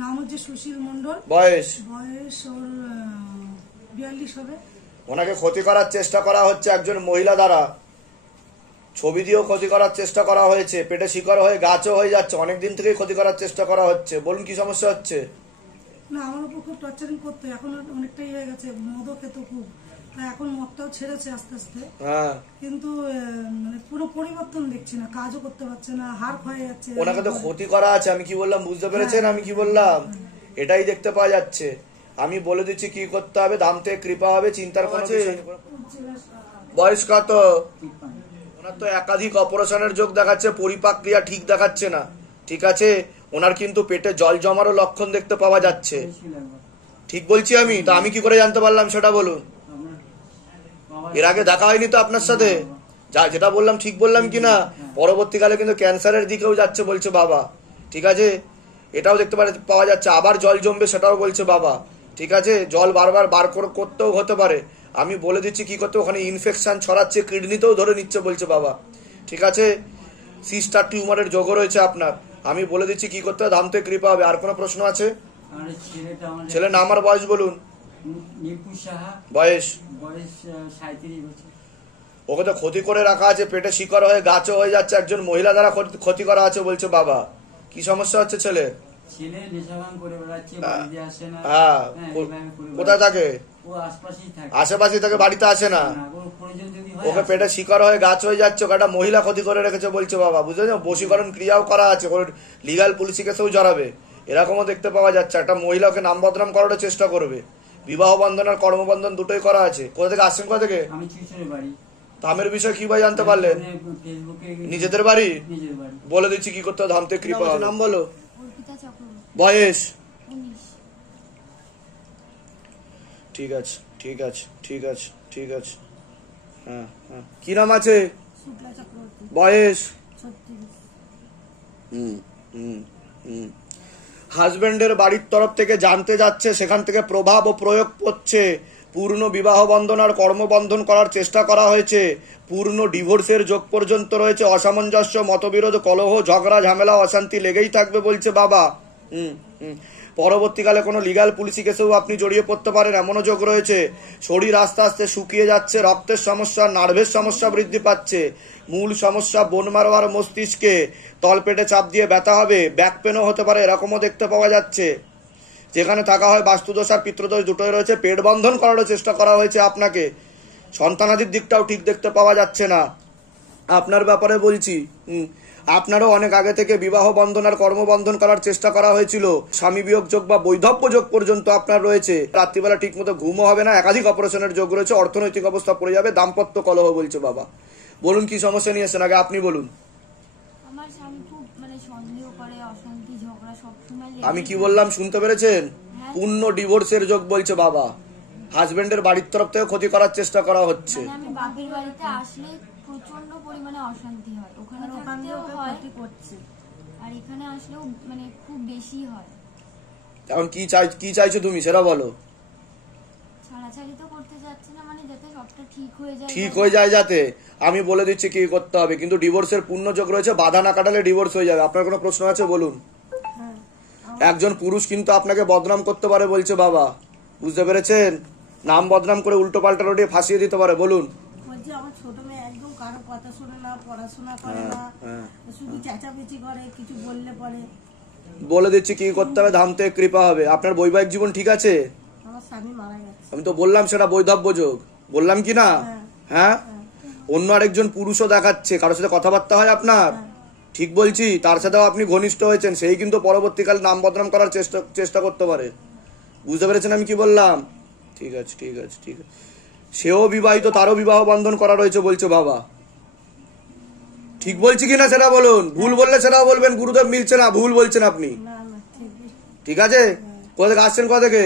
নাম হচ্ছে সুশীল মন্ডল। বয়স ওর 42 হবে। ওনাকে ক্ষতি করার চেষ্টা করা হচ্ছে একজন মহিলা দ্বারা, ছবি দিয়েও ক্ষতি করার চেষ্টা করা হয়েছে, পেটে শিকড় হয়ে গাছও হয়ে যাচ্ছে, অনেকদিন থেকেই ক্ষতি করার চেষ্টা করা হচ্ছে। বলুন কি সমস্যা হচ্ছে? না, আমার উপর খুব টর্চারিং করতো, এখন অনেকটাই হয়ে গেছে। মদও খেত খুব, এখন মদটাও ছেড়েছে আস্তে আস্তে। কিন্তু মানে পুরো পরিবর্তন দেখছি না, কাজও করতে পারছে না, হাড় ক্ষয়ে যাচ্ছে। ওনাকে তো ক্ষতি করা আছে, আমি কি বললাম বুঝতে পেরেছেন? আমি কি বললাম এটাই দেখতে পাওয়া যাচ্ছে। আমি বলে দিচ্ছি কি করতে হবে, দাম থেকে কৃপা হবে, চিন্তার কোনো বিষয় নেই। বয়স কত? ওনার তো একাধিক অপারেশনের যোগ দেখাচ্ছে, পরিপাক ক্রিয়া ঠিক দেখাচ্ছে না। ঠিক আছে, ওনার কিন্তু পেটে জল জমারও লক্ষণ দেখতে পাওয়া যাচ্ছে। ঠিক বলছি আমি? তো আমি কি করে জানতে পারলাম সেটা বলুন? এর আগে দেখা হয়নি তো আপনার সাথে? যেটা বললাম ঠিক বললাম কিনা? পরবর্তীকালে কিন্তু ক্যান্সারের দিকেও যাচ্ছে বলছে বাবা। ঠিক আছে, এটাও দেখতে পাওয়া যাচ্ছে। আবার জল জমবে সেটাও বলছে বাবা। ঠিক আছে, জল বারবার বার করতেও হতে পারে। আমি বলে দিচ্ছি কি করতে, ওখানে ইনফেকশন ছড়াচ্ছে, কিডনিতেও ধরে নিচ্ছে বলছে বাবা। ঠিক আছে, সিস্টার টিউমারের যোগ রয়েছে আপনার। আমি বলে দিচ্ছি কি করতে হবে, ধাম থেকে কৃপা হবে। আর কোনো প্রশ্ন আছে? ছেলে নাম আর বয়স বলুন। বয়স? ওকে তো ক্ষতি করে রাখা আছে, পেটে শিকড় হয়ে গাছও হয়ে যাচ্ছে, একজন মহিলা দ্বারা ক্ষতি করা আছে বলছে বাবা। কি সমস্যা হচ্ছে ছেলে? হ্যাঁ, কোথায় থাকে? আশেপাশে থাকে, বাড়িতে আসে না। ওকে পেটে শিকড় হয়ে গাছ হয়ে যাচ্ছে, ওকে একটা মহিলা ক্ষতি করে রেখেছে বলছে বাবা। বুঝলেন? বশীকরণ ক্রিয়াও করা আছে, লিগাল পুলিশ কেসেও জড়াবে, এরকমও দেখতে পাওয়া যাচ্ছে। একটা মহিলাকে নাম বদনাম করার চেষ্টা করবে। বিবাহ বন্ধন আর কর্মবন্ধন দুটোই করা আছে। কোথা থেকে আসছেন? কোথা থেকে? ধামের বিষয় কি ভাই জানতে পারলেন? নিজেদের বাড়ি? বলে দিচ্ছি কি করতে হবে, ধাম থেকে কৃপা। নাম বলো। বয়স? ঠিক আছে, ঠিক আছে, ঠিক আছে, ঠিক আছে। হ্যাঁ হ্যাঁ, কি নাম আছে? বয়স? হাজবেন্ডের বাড়ির তরফ থেকে জানতে যাচ্ছে, সেখান থেকে প্রভাব ও প্রয়োগ করছে। পূর্ণ বিবাহ বন্ধন আর কর্মবন্ধন করার চেষ্টা করা হয়েছে, পূর্ণ ডিভোর্সের যোগ পর্যন্ত রয়েছে। অসামঞ্জস্য, মতবিরোধ, কলহ, ঝগড়া, ঝামেলা, অশান্তি লেগেই থাকবে বলছে বাবা। পরবর্তীকালে কোনো লিগাল পুলিশি কেসেও আপনি জড়িয়ে পড়তে পারেন, এমনও যোগ রয়েছে। শরীর আস্তে আস্তে শুকিয়ে যাচ্ছে, রক্তের সমস্যা, নার্ভের সমস্যা বৃদ্ধি পাচ্ছে। মূল সমস্যা বোন মারো আর মস্তিষ্কে, তলপেটে চাপ দিয়ে ব্যথা হবে, ব্যাক পেনও হতে পারে, এরকমও দেখতে পাওয়া যাচ্ছে। যেখানে থাকা হয় বাস্তুদোষ আর পিতৃদোষ দুটোই রয়েছে। পেট বন্ধন করারও চেষ্টা করা হয়েছে আপনাকে, সন্তানাদির দিকটাও ঠিক দেখতে পাওয়া যাচ্ছে না। আপনার ব্যাপারে বলছি, আপনারও অনেক আগে থেকে বিবাহ বন্ধন আর কর্মবন্ধন করার চেষ্টা করা হয়েছিল। স্বামী বিয়োগ যোগ বা বৈধব্য যোগ পর্যন্ত আপনার রয়েছে। রাত্রিবেলা ঠিক মতো ঘুমও হবে না, একাধিক অপারেশনের যোগ রয়েছে, অর্থনৈতিক অবস্থা পড়ে যাবে, দাম্পত্য কলহ বলছে বাবা। বলুন কি সমস্যা নিয়েছেন, আগে আপনি বলুন। আমার স্বামী খুব সন্দেহ করে, অশান্তি, ঝগড়া সবসময়। আমি কি বললাম শুনতে পেরেছেন? পূর্ণ ডিভোর্সের যোগ বলছে বাবা। হাজবেন্ডের বাড়ির তরফ থেকে ক্ষতি করার চেষ্টা করা হচ্ছে। আমি বাপের বাড়িতে আসলে প্রচন্ড পরিমাণে অশান্তি হয়, ওখানে থাকতেও হয়, আর এখানে আসলেও খুব বেশি হয়। এখন কি চাইছো তুমি সেটা বলো। ছাড়াছাড়ি তো করতে যাচ্ছে না, যাতে সবটা ঠিক হয়ে যায়। ঠিক হয়ে যায় যাতে, আমি বলে দিচ্ছি কি করতে হবে। কিন্তু ডিভোর্সের পূর্ণ যোগ রয়েছে, বাধা না কাটালে ডিভোর্স হয়ে যাবে। আপনার কোনো প্রশ্ন আছে বলুন। একজন পুরুষ কিন্তু আপনাকে বদনাম করতে পারে বলছে বাবা, বুঝতে পেরেছেন? নাম বদনাম করে উল্টো পাল্টা রটিয়ে ফাঁসিয়ে দিতে পারে। বলুন। আমার ছোট মেয়ে একদম কারো কথা শোনে না, পড়াশোনা করে না, শুধু চেঁচামেচি করে, কিছু বললে পরে। বলে দিচ্ছি কি করতে হবে, ধাম থেকে কৃপা হবে। আপনার বৈবাহিক জীবন ঠিক আছে? আমার স্বামী মারা গেছে। আমি তো বললাম সেটা বৈধব্য যোগ, বললাম কি না? হ্যাঁ, অন্য আরেকজন পুরুষও দেখাচ্ছে, কারোর সাথে কথাবার্তা হয় আপনার? ঠিক বলছি, তার সাথেও আপনি ঘনিষ্ঠ হয়েছেন, সেই কিন্তু পরবর্তীকালে নাম বদনাম করার চেষ্টা করতে পারে। বুঝতে পেরেছেন আমি কি বললাম? ঠিক আছে, ঠিক আছে, ঠিক আছে। সেও বিবাহিত, তারও বিবাহ বন্ধন করা রয়েছে বলছে বাবা। ঠিক বলছি কিনা সেটা বলুন। ভুল বললে সেটাও বলবেন, গুরুদেব মিলছে না, ভুল বলছেন আপনি। ঠিক আছে, কোথা থেকে আসছেন? কোথা থেকে?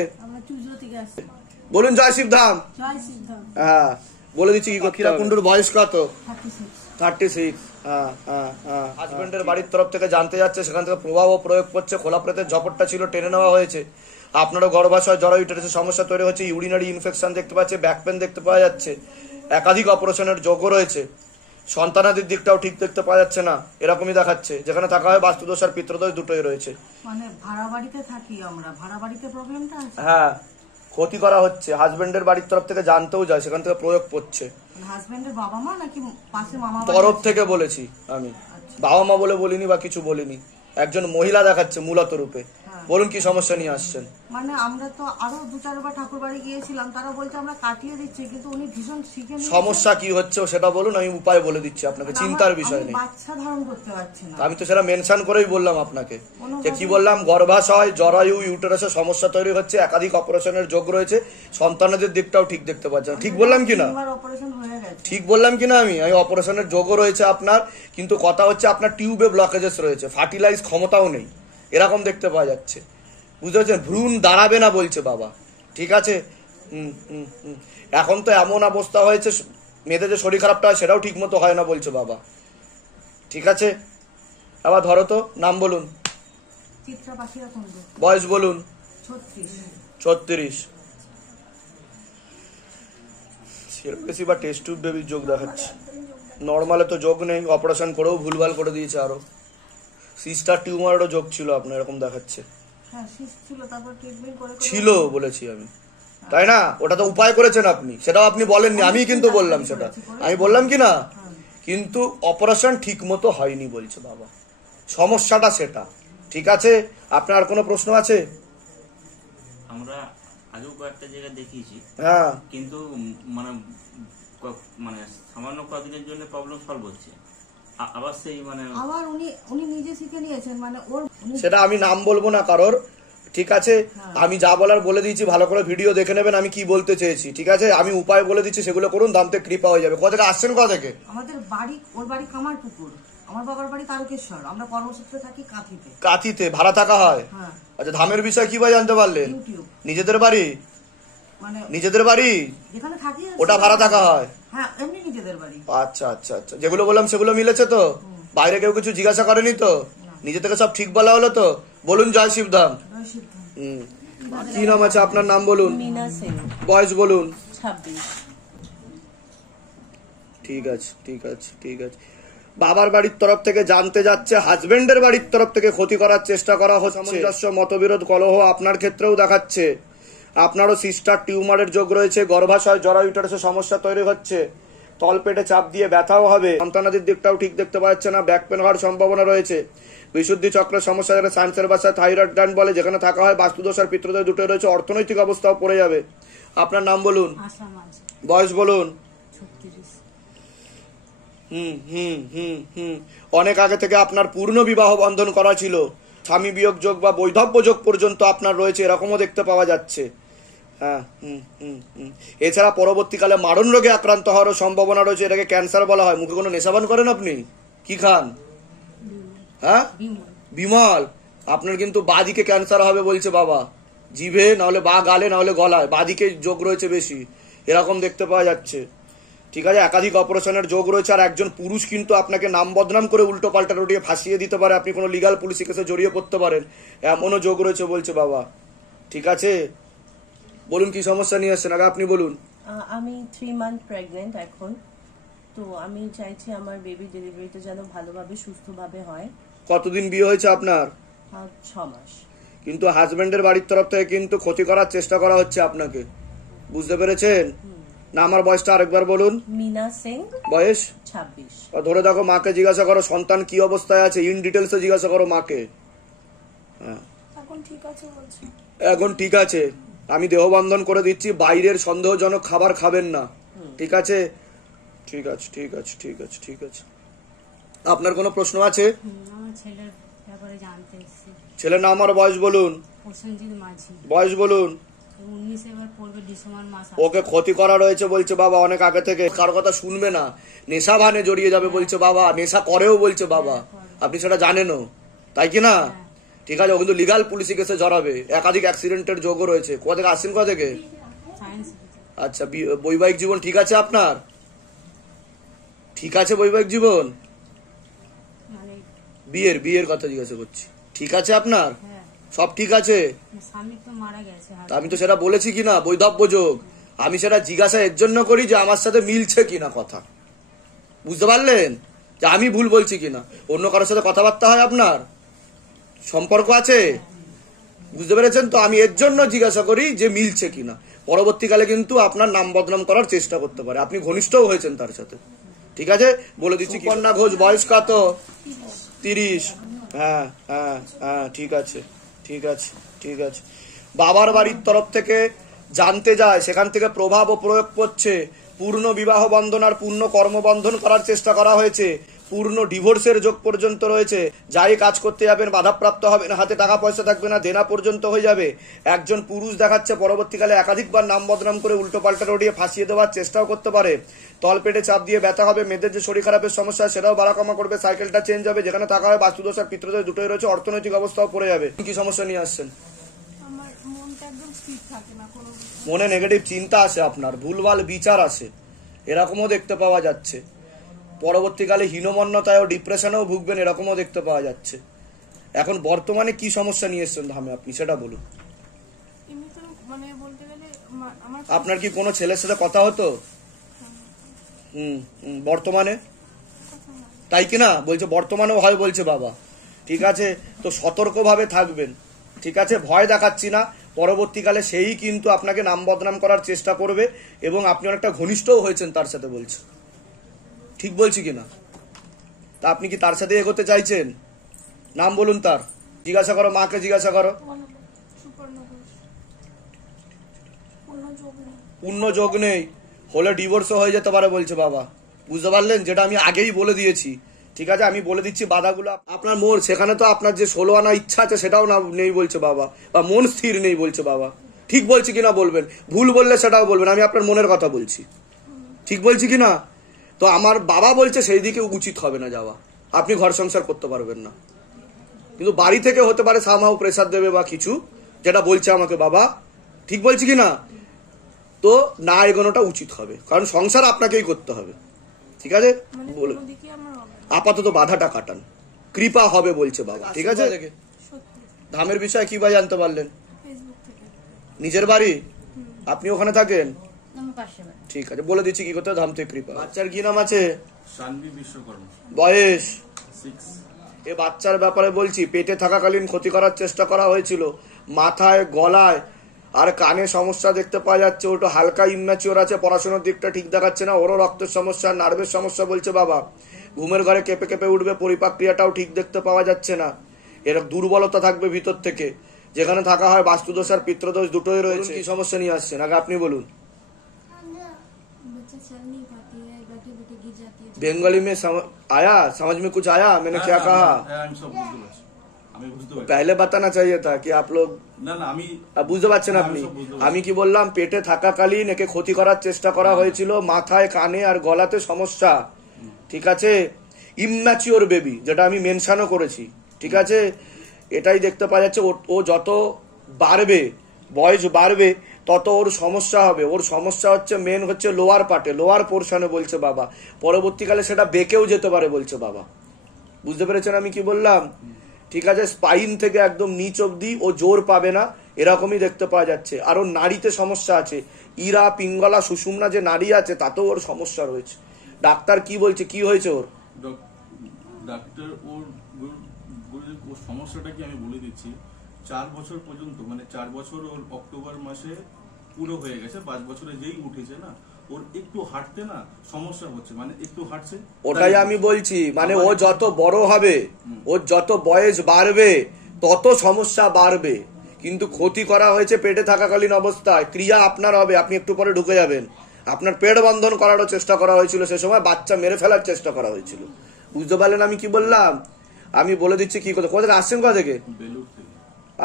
বলুন। জয় শিবধাম। হ্যাঁ, বলে দিচ্ছি কি করতে হবে। কুণ্ডুর বয়স কত? 36। হাজবেন্ডের বাড়ির তরফ থেকে জানতে যাচ্ছে, সেখান থেকে প্রভাব ও প্রয়োগ করছে। খোলা প্রেতের ঝপটটা ছিল, টেনে নেওয়া হয়েছে। আপনারও গর্ভাশয়, জরায়ুটের সমস্যা তৈরি হচ্ছে, ইউরিনারি ইনফেকশন দেখতে পাচ্ছে, ব্যাক পেন দেখতে পাওয়া যাচ্ছে, একাধিক অপারেশনের যোগও রয়েছে। সন্তানাদির দিকটাও ঠিক দেখতে পাওয়া যাচ্ছে না, এরকমই দেখাচ্ছে। যেখানে থাকা হয় বাস্তুদোষ আর পিতৃদোষ দুটোই রয়েছে। মানে ভাড়া বাড়িতে থাকি আমরা, ভাড়া বাড়িতে প্রবলেমটা আছে। হ্যাঁ, ক্ষতি করা হচ্ছে, হাজবেন্ডের বাড়ির তরফ থেকে জানতেও যায়, সেখান থেকে প্রয়োগ করছে। হাজবেন্ডের বাবা মা নাকি পাশে মামা তরফ থেকে বলেছি আমি, বাবা মা বলে বলিনি বা কিছু বলিনি। একজন মহিলা দেখাচ্ছে মূলত রূপে। বলুন কি সমস্যা নিয়ে আসছেন? মানে আমরা তো আরো 2-4 ঠাকুর বাড়ি গিয়েছিলাম, তারা বলছে আমরা কাটিয়ে দিচ্ছি, কিন্তু উনি ভীষণ শিখে নিয়েছেন। সমস্যা কি হচ্ছে সেটা বলুন, আমি উপায় বলে দিচ্ছি আপনাকে, চিন্তার বিষয় নেই। বাচ্চা ধারণ করতে পারছি না। আমি তো সেটা মেনশন করেই বললাম আপনাকে, যে কি বললাম, গর্ভাশয়, জরায়ু, ইউটেরাসে সমস্যা তৈরি হচ্ছে, একাধিক অপারেশনের যোগ রয়েছে, সন্তানদের দিকটাও ঠিক দেখতে পাচ্ছেন। ঠিক বললাম কিনা? অপারেশন হয়ে গেছে। ঠিক বললাম কিনা? আমি অপারেশনের যোগও রয়েছে আপনার, কিন্তু কথা হচ্ছে আপনার টিউবে ব্লকেজেস রয়েছে, ফার্টিলাইজ ক্ষমতাও নেই, এরকম দেখতে পাওয়া যাচ্ছে। বুঝতে পারছেন? ভ্রূণ দাঁড়াবে না বলছে বাবা। ঠিক আছে, এখন তো এমন অবস্থা হয়েছে, মেয়েদের যে শরীর খারাপটা হয় সেটাও ঠিক মতো হয় না বলছে বাবা। ঠিক আছে, আবার ধরো তো, নাম বলুন, চিত্রা পাখিরা কুণ্ডু, বয়স বলুন। 36। বেশি বা টেস্ট টিউব বেবির যোগ দেখাচ্ছে, নর্মালে তো যোগ নেই, অপারেশন করেও ভুলভাল করে দিয়েছে। আরো সিস্টার টিউমারেরও যোগ ছিল আপনার, এরকম দেখাচ্ছে। হ্যাঁ, ছিল, তারপর ট্রিটমেন্ট করে ছিল বলেছি আমি, তাই না? ওটা তো উপায় করেছেন আপনি, সেটাও আপনি বলেননি, আমি কিন্তু বললাম সেটা, আমি বললাম কি না? কিন্তু অপারেশন ঠিক মতো হয়নি বলছে বাবা, সমস্যাটা সেটা। ঠিক আছে, আপনার কোনো প্রশ্ন আছে? আমরা আগেও কয়েকটা জায়গায় দেখিয়েছি, হ্যাঁ, কিন্তু মানে মানে সামান্য কদিনের জন্য প্রবলেম সলভ হচ্ছে, আবার সেই মানে আবার উনি নিজে শিখে নিয়েছেন। মানে ওর সেটা আমি নাম বলবো না কারোর। ঠিক আছে, আমি যা বলার বলে দিয়েছি, ভালো করে ভিডিও দেখে নেবেন আমি কি বলতে চেয়েছি। ঠিক আছে, আমি উপায় বলে দিচ্ছি, সেগুলো করুন, দামতে কৃপা হয়ে যাবে। কোথা থেকে আসছেন? কোথা থেকে? আমাদের বাড়ি, ওর বাড়ি কামারপুকুর, আমার বাবার বাড়ি তারকেশ্বর, আমরা কর্মসূত্রে থাকি কাঁথিতে। কাঁথিতে ভাড়া থাকা হয়? হ্যাঁ। আচ্ছা, ধামের বিষয় কি ভাই জানতে পারলেন? ইউটিউব। নিজেদের বাড়ি? মানে নিজেদের বাড়ি যেখানে থাকি ওটা ভাড়া থাকা হয়? হ্যাঁ, এমনি নিজেদের বাড়ি। আচ্ছা আচ্ছা আচ্ছা, যেগুলো বললাম সেগুলো মিলেছে তো? বাইরে কেউ কিছু জিজ্ঞাসা করেনি তো? নিজে থেকে সব ঠিক বলা হলো তো? বলুন জয় শিবধাম। কি নাম আছে আপনার? নাম বলুন। मीना सिंह, বয়স বলুন। 26। ঠিক আছে ঠিক আছে ঠিক আছে। বাবার বাড়ির তরফ থেকে জানতে যাচ্ছে, হাজবেন্ডের বাড়ির তরফ থেকে ক্ষতি করার চেষ্টা করা হচ্ছে, সামঞ্জস্য, মতবিরোধ, কলহ আপনার ক্ষেত্রেও দেখাচ্ছে। আপনারও সিস্টার টিউমারের যোগ রয়েছে, গর্ভাশয়, জরায়ু, ইউটেরাসে সমস্যা তৈরি হচ্ছে, তলপেটে চাপ দিয়ে ব্যথাও হবে, সন্তানাদির দিকটাও ঠিক দেখতে পাচ্ছে না, ব্যাক পেন হওয়ার সম্ভাবনা রয়েছে, বিশুদ্ধি চক্রের সমস্যা, যেটা সায়েন্সের ভাষায় থাইরয়েড গ্ল্যান্ড বলে, যেখানে থাকা হয় বাস্তুদোষ আর পিতৃদোষ দুটোই রয়েছে, অর্থনৈতিক অবস্থাও পড়ে যাবে। আপনার নাম বলুন, বয়স বলুন। অনেক আগে থেকে আপনার পূর্ণ বিবাহ বন্ধন করা ছিল, স্বামী বিয়োগ যোগ বা বৈধব্য যোগ পর্যন্ত আপনার রয়েছে, এরকমও দেখতে পাওয়া যাচ্ছে। হ্যাঁ, এছাড়া পরবর্তীকালে মারণ রোগে আক্রান্ত হওয়ারও সম্ভাবনা রয়েছে, এটাকে ক্যান্সার বলা হয়। মুখে কোনো নেশাবান করেন আপনি? কি খান? হ্যাঁ, বিমল। আপনার কিন্তু বাদিকে ক্যান্সার হবে বলছে বাবা, জিভে নাহলে বা গালে নাহলে গলায়, বাদিকে যোগ রয়েছে বেশি, এরকম দেখতে পাওয়া যাচ্ছে। ঠিক আছে, একাধিক অপারেশনের যোগ রয়েছে, আর একজন পুরুষ কিন্তু আপনাকে নাম বদনাম করে উল্টো পাল্টা রটিয়ে ফাঁসিয়ে দিতে পারে, আপনি কোনো লিগাল পুলিশি কেসে জড়িয়ে পড়তে পারেন, এমনও যোগ রয়েছে বলছে বাবা। ঠিক আছে, বলুন কি সমস্যা নিয়ে আসছেন, আগে আপনি বলুন। আমি 3 মান্থ প্রেগনেন্ট এখন, তো আমি চাইছি আমার বেবি ডেলিভারিটা যেন ভালোভাবে সুস্থভাবে হয়। কতদিন বিয়ে হয়েছে আপনার? 6 মাস। কিন্তু হাজবেন্ডের বাড়ির তরফ থেকে কিন্তু ক্ষতি করার চেষ্টা করা হচ্ছে আপনাকে, বুঝতে পেরেছেন না? আমার বয়সটা আরেকবার বলুন। मीना सिंह, বয়স 26। ধরে দেখো, মাকে জিজ্ঞাসা করো সন্তান কি অবস্থায় আছে, ইন ডিটেলসে জিজ্ঞাসা করো মাকে। হ্যাঁ, এখন ঠিক আছে বলছে। এখন ঠিক আছে, আমি দেহবন্ধন করে দিচ্ছি, বাইরের সন্দেহজনক খাবার খাবেন না। ঠিক আছে ঠিক আছে ঠিক আছে ঠিক আছে ঠিক আছে। আপনার কোনো প্রশ্ন আছে? আমার ছেলের ব্যাপারে জানতে এসেছি। ছেলের নাম আর বয়স বলুন। প্রসেনজিৎ মাঝি, বয়স বলুন। 19 এবার পড়বে, ডিসেম্বর মাস। ওকে ক্ষতি করা রয়েছে বলছে বাবা, অনেক আগে থেকে। কার কথা শুনবে না, নেশা ভানে জড়িয়ে যাবে বলছে বাবা, নেশা করেও বলছে বাবা, আপনি সেটা জানেনও, তাই কি না? ঠিক আছে, ও কিন্তু লিগাল পুলিশি কেসে জড়াবে, একাধিক অ্যাক্সিডেন্টের যোগও রয়েছে। কোথা থেকে আসছেন? কোথা থেকে? আচ্ছা, বৈবাহিক জীবন ঠিক আছে আপনার? ঠিক আছে বৈবাহিক জীবন? মানে বিয়ের কথা জিজ্ঞাসা করছি, ঠিক আছে আপনার? সব ঠিক আছে? স্বামী তো মারা গেছে। আমি তো সেটা বলেছি কিনা, বৈধব্য যোগ। আমি সেটা জিজ্ঞাসা এর জন্য করি যে আমার সাথে মিলছে কিনা কথা। বুঝতে পারলেন যে আমি ভুল বলছি কিনা? অন্য কারোর সাথে কথাবার্তা হয়, আপনার সম্পর্ক আছে, বুঝতে পেরেছেন তো? আমি এর জন্য জিজ্ঞাসা করি যে মিলছে কিনা। পরবর্তীকালে কিন্তু আপনার নাম বদনাম করার চেষ্টা করতে পারে। আপনি ঘনিষ্ঠও হয়েছেন তার সাথে, ঠিক আছে? বলে দিচ্ছি, কন্যা ঘোষ, বয়স কত? 30। হ্যাঁ হ্যাঁ হ্যাঁ, ঠিক আছে ঠিক আছে ঠিক আছে। বাবার বাড়ির তরফ থেকে জানতে যায়, সেখান থেকে প্রভাব ও প্রয়োগ করছে। পূর্ণ বিবাহ বন্ধন আর পূর্ণ কর্মবন্ধন করার চেষ্টা করা হয়েছে। পূর্ণ ডিভোর্সের যোগ পর্যন্ত রয়েছে। যাই কাজ করতে যাবেন বাধাপ্রাপ্ত হবেন, হাতে টাকা পয়সা থাকবে না, দেনা পর্যন্ত হয়ে যাবে। একজন পুরুষ দেখাচ্ছে পরবর্তীকালে একাধিকবার নাম বদনাম করে উল্টো পাল্টা রড়িয়ে ফাঁসিয়ে দেওয়ার চেষ্টাও করতে পারে। তলপেটে চাপ দিয়ে ব্যথা হবে, মেয়েদের যে শরীর খারাপের সমস্যা সেটাও বাড়া কমা করবে, সাইকেলটা চেঞ্জ হবে, যেখানে থাকা হয় বাস্তুদোষ আর পিতৃদোষ দুটোই রয়েছে, অর্থনৈতিক অবস্থাও পড়ে যাবে। কি সমস্যা নিয়ে আসছেন? আমার মনটা একদম স্থির থাকে না, কোনো মনে নেগেটিভ চিন্তা আসে, আপনার ভুলভাল বিচার আসে, এরকমও দেখতে পাওয়া যাচ্ছে। পরবর্তীকালে হীনমন্যতায় ও ডিপ্রেশনেও ভুগবেন, এরকমও দেখতে পাওয়া যাচ্ছে। এখন বর্তমানে কি সমস্যা নিয়ে এসছেন ধামে, আপনি সেটা বলুন। মানে বলতে গেলে আমার আপনার কি কোনো ছেলের সাথে কথা হতো? বর্তমানে তাই কিনা বলছে, বর্তমানেও হয় বলছে বাবা। ঠিক আছে, তো সতর্কভাবে থাকবেন, ঠিক আছে? ভয় দেখাচ্ছি না, পরবর্তীকালে সেই কিন্তু আপনাকে নাম বদনাম করার চেষ্টা করবে এবং আপনি অনেকটা ঘনিষ্ঠও হয়েছেন তার সাথে, বলছে। ঠিক বলছি কিনা? তা আপনি কি তার সাথে এগোতে চাইছেন? নাম বলুন তার, জিজ্ঞাসা করো, মাকে জিজ্ঞাসা করো। পূর্ণ যোগ নেই, হলে ডিভোর্সও হয়ে যেতে পারে বলছে বাবা। বুঝতে পারলেন? যেটা আমি আগেই বলে দিয়েছি, ঠিক আছে? আমি বলে দিচ্ছি বাধাগুলো। আপনার মন, সেখানে তো আপনার যে 16 আনা ইচ্ছা আছে সেটাও না নেই বলছে বাবা, বা মন স্থির নেই বলছে বাবা। ঠিক বলছি কিনা বলবেন, ভুল বললে সেটাও বলবেন, আমি আপনার মনের কথা বলছি। ঠিক বলছি কিনা? তো আমার বাবা বলছে সেই দিকে উচিত হবে না যাওয়া, আপনি ঘর সংসার করতে পারবেন না। কিন্তু বাড়ি থেকে হতে পারে সামহাও প্রেসার দেবে বা কিছু, যেটা বলছে আমাকে বাবা। ঠিক বলছি কিনা? তো না এগোনোটা উচিত হবে, কারণ সংসার আপনাকেই করতে হবে, ঠিক আছে? বলে আপাতত বাধাটা কাটান, কৃপা হবে বলছে বাবা, ঠিক আছে? ধামের বিষয়ে কি ভাই জানতে পারলেন? নিজের বাড়ি, আপনি ওখানে থাকেন? ঠিক আছে, বলে দিচ্ছি কি করতে, ধাম থেকে কৃপা। বাচ্চার কি নাম আছে? শানভি বিশ্বকর্মা। বয়স? 6। এ বাচ্চার ব্যাপারে বলছি, পেটে থাকাকালীন ক্ষতি করার চেষ্টা করা হয়েছিল। মাথায়, গলায় আর কানে সমস্যা দেখতে পাওয়া যাচ্ছে। ওটা হালকা ইম্যাচিওর আছে, পড়াশোনার দিকটা ঠিক দেখাচ্ছে না। ওরও রক্তের সমস্যা, নার্ভের সমস্যা বলছে বাবা। ঘুমের ঘরে কেঁপে কেঁপে উঠবে, পরিপাক্রিয়াটাও ঠিক দেখতে পাওয়া যাচ্ছে না। এর দুর্বলতা থাকবে ভিতর থেকে, যেখানে থাকা হয় বাস্তুদোষ আর পিতৃদোষ দুটোই রয়েছে। কি সমস্যা নিয়ে আসছেন আগে আপনি বলুন। बंगाली में आया, समझ में कुछ आया? मैंने क्या कहा? पहले बताना चाहिए था कि आप लोग বুঝতে পারছেন আপনি। আমি কি বললাম, পেটে থাকাকালীন একে ক্ষতি করার চেষ্টা করা হয়েছিল, মাথায়, কানে আর গলাতে সমস্যা, ঠিক আছে? ইম্যাচিওর বেবি, যেটা আমি মেনশনও করেছি, ঠিক আছে? এটাই দেখতে পাওয়া যাচ্ছে। ও যত বাড়বে, বয়স বাড়বে, তত ওর সমস্যা হবে। ওর সমস্যা হচ্ছে মেন হচ্ছে লোয়ার পার্টে, লোয়ার পোর্শনে বলছে বাবা। পরবর্তীকালে সেটা বেঁকেও যেতে পারে বলছে বাবা। বুঝতে পেরেছেন আমি কি বললাম? ঠিক আছে, স্পাইন থেকে একদম নিচ অব্দি ও জোর পাবে না, এরকমই দেখতে পাওয়া যাচ্ছে। আর ওর নাড়িতে সমস্যা আছে, ইরা, পিঙ্গলা, সুষুম্না যে নাড়ি আছে তাতেও ওর সমস্যা রয়েছে। ডাক্তার কি বলছে, কি হয়েছে ওর? ডাক্তার ওর সমস্যাটা কি আমি বলে দিচ্ছি। 4 বছর পর্যন্ত, মানে 4 বছর ওর অক্টোবর মাসে পুরো হয়ে গেছে। 5 বছরে যেই উঠেছে না, ওর একটু হাঁটতে না সমস্যা হচ্ছে, মানে একটু হাঁটছে। ওটাই আমি বলছি, মানে ও যত বড় হবে, ওর যত বয়স বাড়বে, তত সমস্যা বাড়বে। কিন্তু ক্ষতি করা হয়েছে পেটে থাকাকালীন অবস্থায়, ক্রিয়া আপনার হবে, আপনি একটু পরে ঢুকে যাবেন। আপনার পেট বন্ধন করারও চেষ্টা করা হয়েছিল, সে সময় বাচ্চা মেরে ফেলার চেষ্টা করা হয়েছিল। বুঝতে পারলেন আমি কি বললাম? আমি বলে দিচ্ছি কি কথা। কোথা থেকে আসছেন, কোথা থেকে?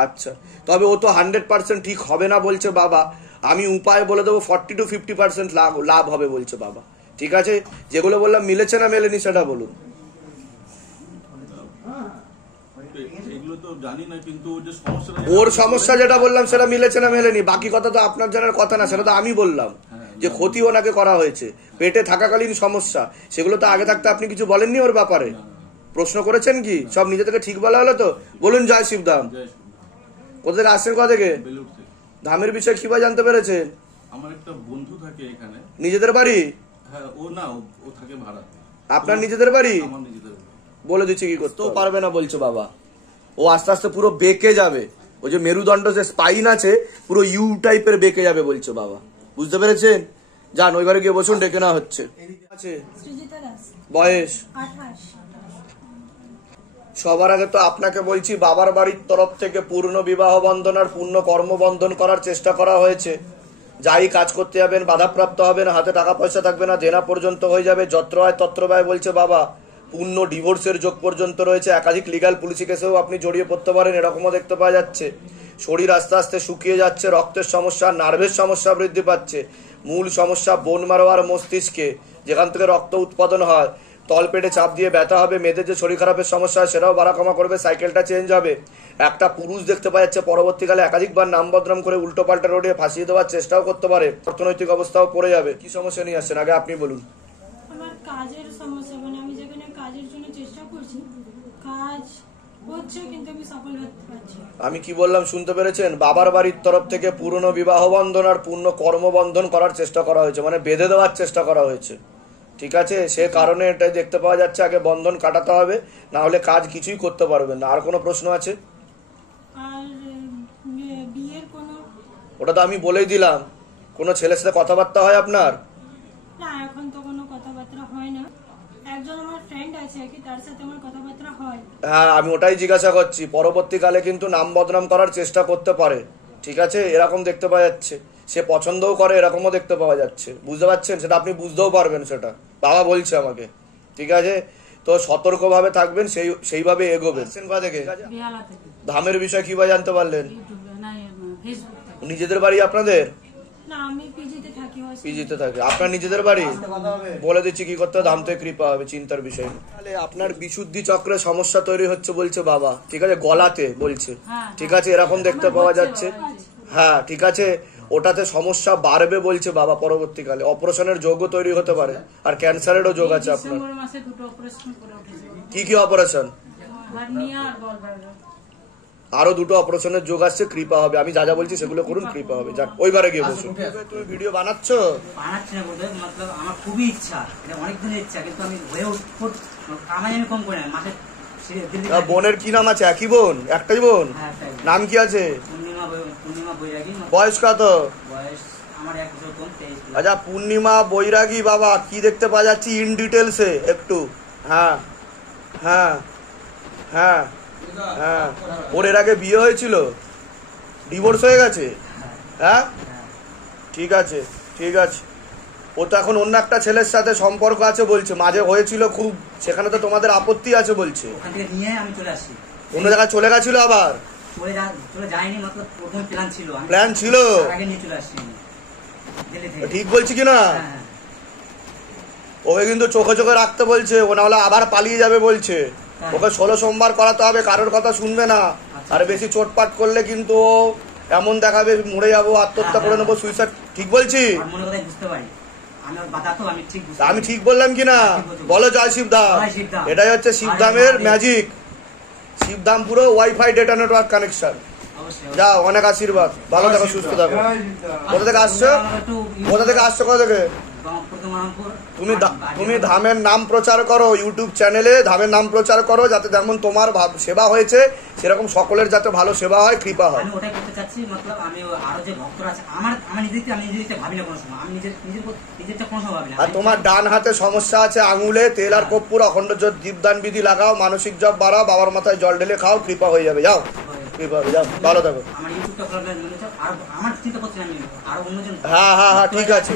আচ্ছা, তবে ও তো 100% ঠিক হবে না বলছে বাবা। আমি উপায় বলে দেবো, 40 to 50% লাভ হবে বলছে বাবা, ঠিক আছে? যেগুলো বললাম মিলেছে না মেলেনি সেটা বলুন। ওর সমস্যা যেটা বললাম সেটা মিলেছে না মেলেনি, বাকি কথা তো আপনার জানার কথা না, সেটা তো আমি বললাম যে ক্ষতি ওনাকে করা হয়েছে, পেটে থাকাকালীন সমস্যা, সেগুলো তো আগে থাকতে আপনি কিছু বলেননি ওর ব্যাপারে? প্রশ্ন করেছেন কি? সব নিজে থেকে ঠিক বলা হলো তো? বলুন জয় শিবধাম। কোথা থেকে আসছেন, কোথা থেকে? ধামের বিষয়ে কি ভাই জানতে পেরেছেন? আমার একটা বন্ধু থাকে এখানে। নিজেদের বাড়ি? হ্যাঁ, ও না, ও থাকে ভাড়াতে। আপনার নিজেদের বাড়ি? আমার নিজেদের বাড়ি। বলে দিচ্ছি কি করতে পারবে না বলছে বাবা। ও আস্তে আস্তে পুরো বেঁকে যাবে, ওই যে মেরুদণ্ড যে স্পাইন আছে পুরো ইউ টাইপের বেঁকে যাবে বলছে বাবা, বুঝতে পেরেছেন? যান ওই ঘরে গিয়ে বসুন, ডেকে নেওয়া হচ্ছে। আছে বয়স 28। সবার আগে তো আপনাকে বলছি বাবার বাড়ির তরফ থেকে পূর্ণ বিবাহ বন্ধন আর পূর্ণ কর্মবন্ধন করার চেষ্টা করা হয়েছে। যাই কাজ করতে যাবেন বাধাপ্রাপ্ত হবেন, হাতে টাকা পয়সা থাকবে না, দেনা পর্যন্ত হয়ে যাবে, যত্র হয় তত্র ব্যয় বলছে বাবা। পূর্ণ ডিভোর্সের যোগ পর্যন্ত রয়েছে, একাধিক লিগাল পুলিশি কেসেও আপনি জড়িয়ে পড়তে পারেন, এরকমও দেখতে পাওয়া যাচ্ছে। শরীর আস্তে আস্তে শুকিয়ে যাচ্ছে, রক্তের সমস্যা, নার্ভের সমস্যা বৃদ্ধি পাচ্ছে। মূল সমস্যা বোন মারো আর মস্তিষ্কে, যেখান থেকে রক্ত উৎপাদন হয়। তলপেটে চাপ দিয়ে ব্যথা হবে, মেয়েদের যে শরীর খারাপের সমস্যা হয় সেটাও বাড়া কমা করবে, সাইকেলটা চেঞ্জ হবে। একটা পুরুষ দেখতে পাওয়া যাচ্ছে পরবর্তীকালে একাধিকবার নাম বদনাম করে উল্টো পাল্টা রোডে ফাঁসিয়ে দেওয়ার চেষ্টাও করতে পারে, অর্থনৈতিক অবস্থাও পড়ে যাবে। কি সমস্যা নিয়ে আসছেন আগে আপনি বলুন। আমার কাজের সমস্যা, মানে আমি যেখানে কাজের জন্য চেষ্টা করছি, কাজ হচ্ছে কিন্তু আমি সফল হতে পারছি না। আমি কি বললাম শুনতে পেরেছেন? বাবার বাড়ির তরফ থেকে পূর্ণ বিবাহ বন্ধন আর পূর্ণ কর্মবন্ধন করার চেষ্টা করা হয়েছে, মানে বেঁধে দেওয়ার চেষ্টা করা হয়েছে, ঠিক আছে? সে কারণে এটাই দেখতে পাওয়া যাচ্ছে, আগে বন্ধন কাটাতে হবে, না হলে কাজ কিছুই করতে পারবেন না। আর কোনো প্রশ্ন আছে? আর বিয়ের কোনো, ওটা তো আমি বলেই দিলাম। কোনো ছেলের সাথে কথাবার্তা হয় আপনার? না এখন তো কোনো কথাবার্তা হয় না। একজন আমার ফ্রেন্ড আছে আর কি, তার সাথে আমার কথাবার্তা হয়। হ্যাঁ, আমি ওটাই জিজ্ঞাসা করছি। পরবর্তীকালে কিন্তু নাম বদনাম করার চেষ্টা করতে পারে, ঠিক আছে? এরকম দেখতে পাওয়া যাচ্ছে। সে পছন্দও করে, এরকমও দেখতে পাওয়া যাচ্ছে, বুঝতে পারছেন? সেটা আপনি বুঝতেও পারবেন, সেটা বাবা বলছে আমাকে, ঠিক আছে? তো সতর্কভাবে থাকবেন, সেইভাবে এগোবেন। কোথা থেকে? বেহালা থেকে। ধামের বিষয় কিভাবে জানতে পারলেন? ইউটিউবে না ফেসবুক থেকে। নিজেদের বাড়ি আপনাদের? না আমি পিজিতে থাকি। পিজিতে থাকে। আপনার নিজেদের বাড়ি? বলে দিচ্ছি কি করতে হবে, ধাম থেকে কৃপা হবে, চিন্তার বিষয় নেই। তাহলে আপনার বিশুদ্ধি চক্রে সমস্যা তৈরি হচ্ছে বলছে বাবা, ঠিক আছে? গলাতে বলছে, ঠিক আছে? এরকম দেখতে পাওয়া যাচ্ছে। হ্যাঁ, ঠিক আছে, ওটাতে সমস্যা বাড়বে বলছে বাবা পরবর্তীকালে। অপারেশনের যোগও তৈরি হতে পারে, আর ক্যান্সারেরও যোগ আছে আপনার। ডিসেম্বর মাসে 2টো অপারেশন করে উঠেছে। কি কি অপারেশন? হার্নিয়া আর গলব্লাডার। আরো 2টো অপারেশনের যোগ আসছে, কৃপা হবে। আমি যা যা বলছি সেগুলো করুন, কৃপা হবে। যাক ওই ঘরে গিয়ে বসুন। তুমি ভিডিও বানাচ্ছ? বানাচ্ছি না বলতে, মতলব আমার খুবই ইচ্ছা, এটা অনেক দিনের ইচ্ছা, কিন্তু আমি হয়ে কামাই আমি কম করি না। মাসে বোনের কি নাম আছে? একই বোন? একটাই বোন? নাম কি আছে? পূর্ণিমা বৈরাগী। বয়স কত? বয়স আমার 1 বছর কম, 23। আচ্ছা, পূর্ণিমা বৈরাগী। বাবা কি দেখতে পাওয়া যাচ্ছে ইন ডিটেলসে একটু? হ্যাঁ হ্যাঁ হ্যাঁ হ্যাঁ। ওর এর আগে বিয়ে হয়েছিল, ডিভোর্স হয়ে গেছে? হ্যাঁ, ঠিক আছে ঠিক আছে। ও তো এখন অন্য একটা ছেলের সাথে সম্পর্ক আছে বলছে, মাঝে হয়েছিল খুব, সেখানে তো তোমাদের আপত্তি আছে বলছে। ওখান থেকে নিয়ে আমি চলে আসি। অন্য জায়গায় চলে গেছিল আবার? চলে যায়নি, মতলব প্রথম প্ল্যান ছিল, প্ল্যান ছিল, আগে নিয়ে চলে আসছি দিল্লি থেকে। ঠিক বলছি কিনা? হ্যাঁ। ওকে কিন্তু চোখে চোখে রাখতে বলছে, ও না হলে আবার পালিয়ে যাবে বলছে। ওকে 16 সোমবার করাতে হবে, কারোর কথা শুনবে না। আর বেশি চোটপাট করলে কিন্তু ও এমন দেখাবে, মরে যাবো, আত্মহত্যা করে নেবো, সুইসাইড। ঠিক বলছি? আমি ঠিক বললাম কিনা? বলো জয় শিবধাম। এটাই হচ্ছে শিবধামের ম্যাজিক। শিবধাম পুরো ওয়াইফাই ডেটা নেটওয়ার্ক কানেকশন। যাও, অনেক আশীর্বাদ, ভালো থাকো, সুস্থ থাকো। কোথা থেকে আসছো? কোথা থেকে আসছো? কোথা থেকে? তুমি ধামের নাম প্রচার করো, ইউটিউব চ্যানেলে ধামের নাম প্রচার করো, যাতে যেমন তোমার সেবা হয়েছে সেরকম সকলের যাতে ভালো সেবা হয়, কৃপা হয়। আমি ওটাই করতে চাচ্ছি, মতলব আমি আরো যে ভক্তরা আছে, আমার নিজেকে ভাবি না কোনো সময়, আমি নিজেরটা কোনো সময় ভাবি না। আর তোমার ডান হাতে সমস্যা আছে, আঙুলে তেল আর কর্পূর অখণ্ড দীপদান বিধি লাগাও, মানসিক জপ বাড়াও, বাবার মাথায় জল ঢেলে খাও, কৃপা হয়ে যাবে। যাও, কৃপা হবে, যাও, ভালো থাকো। আমার ইউটিউবটা আমার চিন্তা করছি আমি আরো অন্যজন। হ্যাঁ হ্যাঁ হ্যাঁ, ঠিক আছে,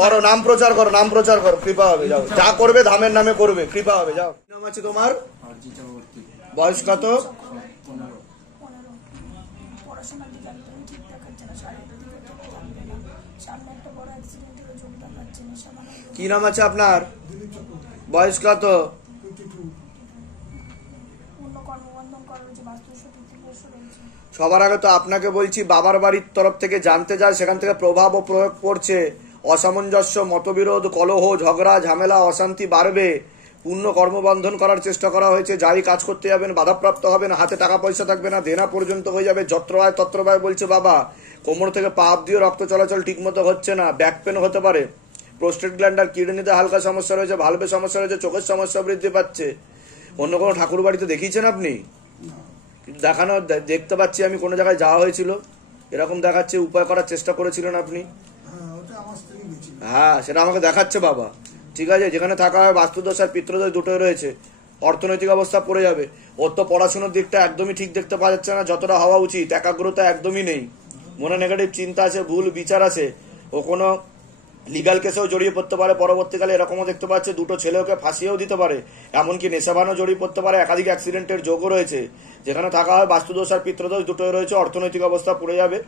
করো, নাম প্রচার করো, নাম প্রচার করো, কৃপা হবে। যাও, যা করবে ধামের নামে করবে, কৃপা হবে। যাও। নাম আছে তোমার? বয়স কত? পড়াশোনার দিকে একদম ঠিক দেখাচ্ছে না, শারীরিক দিকে জানবে না, সামনে একটা বড় অ্যাক্সিডেন্ট থেকে যোগদান পাচ্ছে না, সামান্য। কি নাম আছে আপনার? বয়স কত? পূর্ণ কর্মবন্ধন করার যে বাস্তুদোষ রয়েছে। সবার আগে তো আপনাকে বলছি, বাবার বাড়ির তরফ থেকে জানতে যায়, সেখান থেকে প্রভাব ও প্রয়োগ পড়ছে, অসামঞ্জস্য, মতবিরোধ, কলহ, ঝগড়া, ঝামেলা, অশান্তি বাড়বে। পূর্ণ কর্মবন্ধন করার চেষ্টা করা হয়েছে, যাই কাজ করতে যাবেন বাধাপ্রাপ্ত হবেন, হাতে টাকা পয়সা থাকবে না, দেনা পর্যন্ত হয়ে যাবে, যত্র আয় তত্র ব্যয় বলছে বাবা। কোমর থেকে পা অব্দিও রক্ত চলাচল ঠিক মতো হচ্ছে না, ব্যাক পেন হতে পারে, প্রোস্টেট গ্ল্যান্ড আর কিডনিতে হালকা সমস্যা রয়েছে, ভালভে সমস্যা রয়েছে, চোখের সমস্যা বৃদ্ধি পাচ্ছে। অন্য কোনো ঠাকুর বাড়িতে দেখিয়েছেন আপনি? কিন্তু দেখানো দেখতে পাচ্ছি আমি কোনো জায়গায় যাওয়া হয়েছিল, এরকম দেখাচ্ছে, উপায় করার চেষ্টা করেছিলেন আপনি? হ্যাঁ, সেটা আমাকে দেখাচ্ছে বাবা। ঠিক আছে, যেখানে থাকা হয় বাস্তুদোষ আর পিতৃদোষ দুটোই রয়েছে, অর্থনৈতিক অবস্থা পড়ে যাবে। ওর তো পড়াশোনার দিকটা একদমই ঠিক দেখতে পাওয়া যাচ্ছে না যতটা হওয়া উচিত, একাগ্রতা একদমই নেই, মনে নেগেটিভ চিন্তা আছে, ভুল বিচার আছে। ও কোনো লিগাল কেসেও জড়িয়ে পড়তে পারে, পরবর্তীকালে এরকমও দেখতে পাচ্ছে দুটো ছেলে ওকে ফাঁসিয়েও দিতে পারে, এমনকি নেশাবানও জড়িয়ে পড়তে পারে, একাধিক অ্যাক্সিডেন্টের যোগও রয়েছে। যেখানে থাকা হয় বাস্তুদোষ আর পিতৃদোষ দুটোই রয়েছে, অর্থনৈতিক অবস্থা পড়ে যাবে।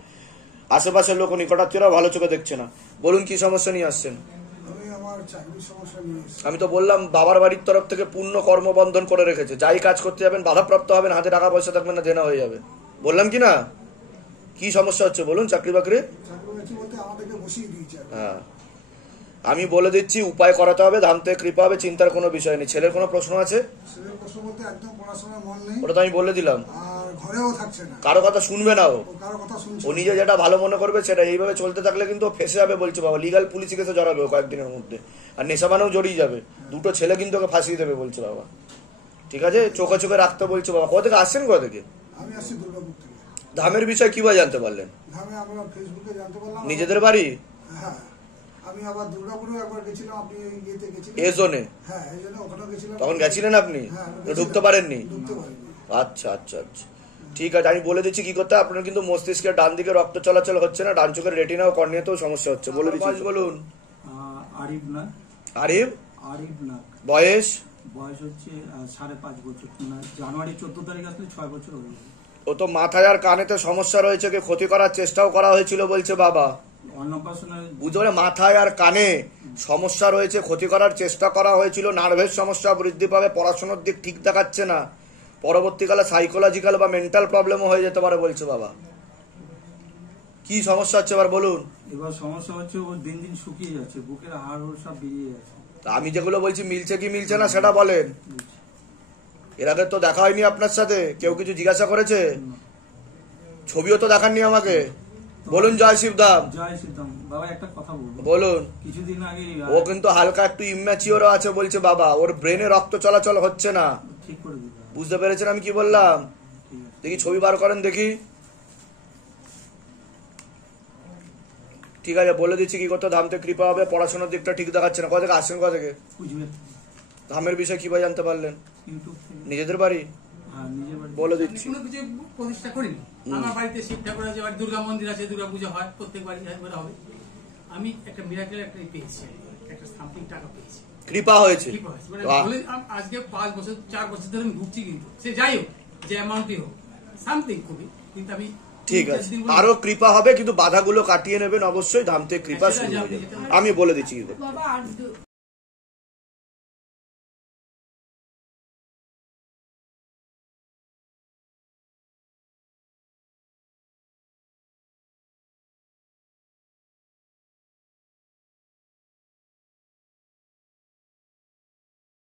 আশেপাশের লোক নিকটাত্মীয়রা ভালো চোখে দেখছে না। বলুন কি সমস্যা নিয়ে আসছেন? আমি তো বললাম বাবার বাড়ির তরফ থেকে পূর্ণ কর্মবন্ধন করে রেখেছে, যাই কাজ করতে যাবেন বাধাপ্রাপ্ত হবেন, হাতে টাকা পয়সা থাকবে না, দেনা হয়ে যাবে। বললাম কি না? কি সমস্যা হচ্ছে বলুন? চাকরি বাকরি? হ্যাঁ, আমি বলে দিচ্ছি উপায় করাতে হবে, ধাম থেকে কৃপা হবে, চিন্তার কোনো বিষয় নেই। ছেলের কোনো প্রশ্ন আছে? ওটা তো আমি বলে দিলাম, কারো কথা শুনবে না, ও নিজে যেটা ভালো মনে করবে সেটা। এইভাবে চলতে থাকলে কিন্তু ফেসে যাবে বলছে বাবা, লিগাল পুলিশ কেসে জড়াবে কয়েকদিনের মধ্যে, আর নেশাবানেও জড়িয়ে যাবে। দুটো ছেলে কিন্তু ওকে ফাঁসিয়ে দেবে বলছে বাবা। ঠিক আছে, চোখে চোখে রাখতে বলছে বাবা। কোথা থেকে আসছেন? কোথা থেকে? ধামের বিষয় কিভাবে জানতে পারলেন? নিজেদের বাড়ি? তখন গেছিলেন আপনি? ঢুকতে পারেননি? আচ্ছা আচ্ছা আচ্ছা, ঠিক আছে। আমি বলে দিচ্ছি কি করতে। আপনার কিন্তু মস্তিষ্কের ডান দিকে রক্ত চলাচল হচ্ছে না, ডান চোখের রেটিনা ও কর্নিয়াতেও সমস্যা হচ্ছে। বলে দিচ্ছি, বলুন। আরিফ? বয়স? বয়স হচ্ছে 5.5 বছর, জানুয়ারি 14 তারিখ আসলে 6 বছর হয়ে গেছে। ও তো মাথায় আর কানেতে সমস্যা রয়েছে, কে ক্ষতি করার চেষ্টাও করা হয়েছিল বলছে বাবা। বুঝতে পারে, মাথায় আর কানে সমস্যা রয়েছে, ক্ষতি করার চেষ্টা করা হয়েছিল, নার্ভের সমস্যা বৃদ্ধি পাবে, পড়াশোনার দিক ঠিক দেখাচ্ছে না, পরবর্তীকালে সাইকোলজিক্যাল বা মেন্টাল প্রবলেমও হয়ে যেতে পারে বলছে বাবা। কি সমস্যা হচ্ছে এবার বলুন? এবার সমস্যা হচ্ছে ও দিন দিন শুকিয়ে যাচ্ছে, বুকের হাড় সব বেরিয়ে যাচ্ছে। আমি যেগুলো বলছি মিলছে কি মিলছে না সেটা বলেন। এর আগে তো দেখা হয়নি আপনার সাথে, কেউ কিছু জিজ্ঞাসা করেছে? ছবিও তো দেখাননি আমাকে। বলুন জয় শিবধাম। জয় শিবধাম। বাবা একটা কথা বলবো। বলুন। কিছুদিন আগে ও কিন্তু হালকা একটু ইম্যাচিওরও আছে বলছে বাবা, ওর ব্রেনে রক্ত চলাচল হচ্ছে না। ঠিক করে দিন। বুঝতে পেরেছেন আমি কি বললাম? দেখি ছবি বার করেন দেখি। ঠিক আছে, বলে দিচ্ছি কি করতে। ধাম থেকে কৃপা হবে, পড়াশোনার দিকটা ঠিক দেখাচ্ছে না। কোথা থেকে আসছেন? কোথা থেকে? ধামের বিষয় কিভাবে জানতে পারলেন? নিজেদের বাড়ি? বলে দিচ্ছি। কোনো কিছু প্রতিষ্ঠা করিনি। আমার বাড়িতে শিব ঠাকুর আছে, দুর্গা মন্দির আছে, দুর্গা পুজো হয়, প্রত্যেক বাড়ি হবে। আমি একটা মিরাকেল একটা পেয়েছি, একটা সামথিং টাকা পেয়েছি, কৃপা হয়েছে। মানে আজকে 5 বছর 4 বছর ধরে আমি ঢুকছি, কিন্তু সে যাই হোক, যে অ্যামাউন্টই হোক, সামথিং খুবই, কিন্তু আমি ঠিক আছে, আরো কৃপা হবে, কিন্তু বাধাগুলো কাটিয়ে নেবেন অবশ্যই। ধাম থেকে কৃপা শুরু হয়ে যাবে। আমি বলে দিচ্ছি।